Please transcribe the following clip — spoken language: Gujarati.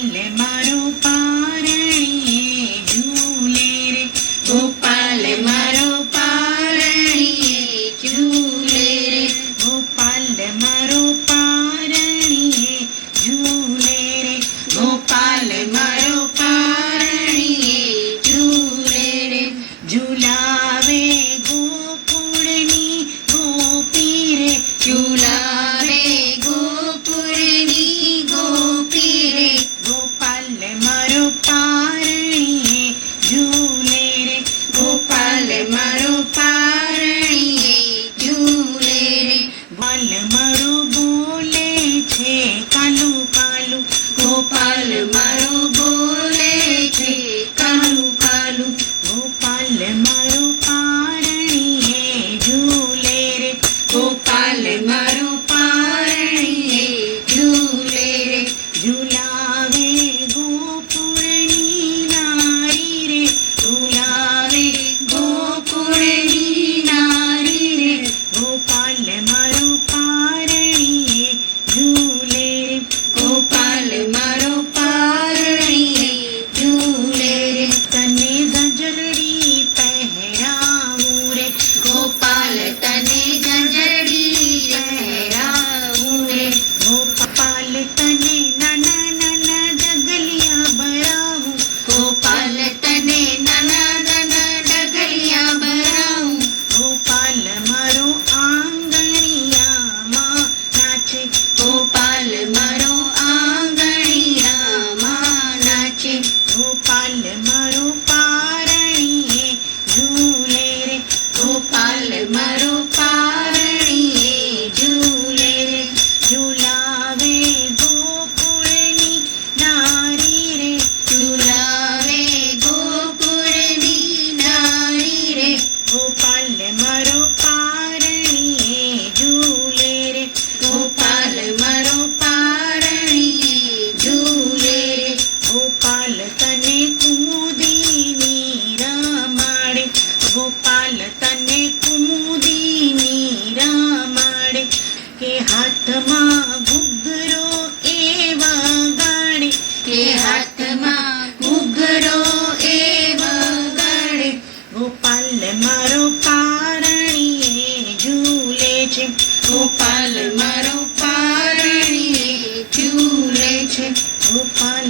ગોપાલ મારો પારણીએ ઝૂલે રે, ગોપાલ મારો પારણીએ ઝૂલે રે, ગોપાલ મારો પારણીએ ઝૂલે રે, ગોપાલ મારો પારણીએ ઝૂલે રે, ઝુલાવે ગોકુળની ગોપી રે, ઝુલાવે ગોકુળની ગોપી રે, ગોપાલ મારો પારણીએ ઝૂલે રે, ગોપાલ મારો પારણીએ ઝૂલે રે, ગોપાલ મારો બોલે છે કાલું કાલું, ગોપાલ મારો બોલે છે કાલું કાલું, ગોપાલ મારો પારણીએ ઝૂલે રે, ગોપાલ મારો પારણીએ ઝૂલે રે, ઝુલાવે ગોકુળની નારી રે, ઝુલાવે ગોકુળની નારી રે, ગોપાલ મારો પારણીએ ઝૂલે રે, ગોપાલ મારો પારણીએ ઝૂલે રે, તને ગજરડી પહેરાવું રે, ગોપાલ તને ગજડી પહેરાવું રે, ગોપાલ તને નાના નાના ડગલિયા ભરાવું, ગોપાલ તને નાના નાના ડગલિયા ભરાવું, ગોપાલ મારો આંગણિયામાં નાચે, ગોપાલ મારો આંગણિયામાં નાચે, ગોપાલ મારો પારણીએ ઝૂલે રે, ગોપાલ મારો પારણીએ ઝૂલે રે, ઝુલાવે ગોકુળની નારી રે, ઝુલાવે ગોકુળની નારી રે, ગોપાલ મારો પારણીએ ઝૂલે રે, ગોપાલ મારો પારણીએ ઝૂલે રે, ગોપાલ તને કુમુદીની રમાડે, ગોપાલ તને કુમુદીની રમાડે, કે હાથમાં ઘૂઘરો એ વગાડે, કે હાથમાં ઘૂઘરો એ વગાડે, ગોપાલ મારો પારણીએ ઝૂલે છે, ગોપાલ મારો પારણીએ ઝૂલે છે, ગોપાલ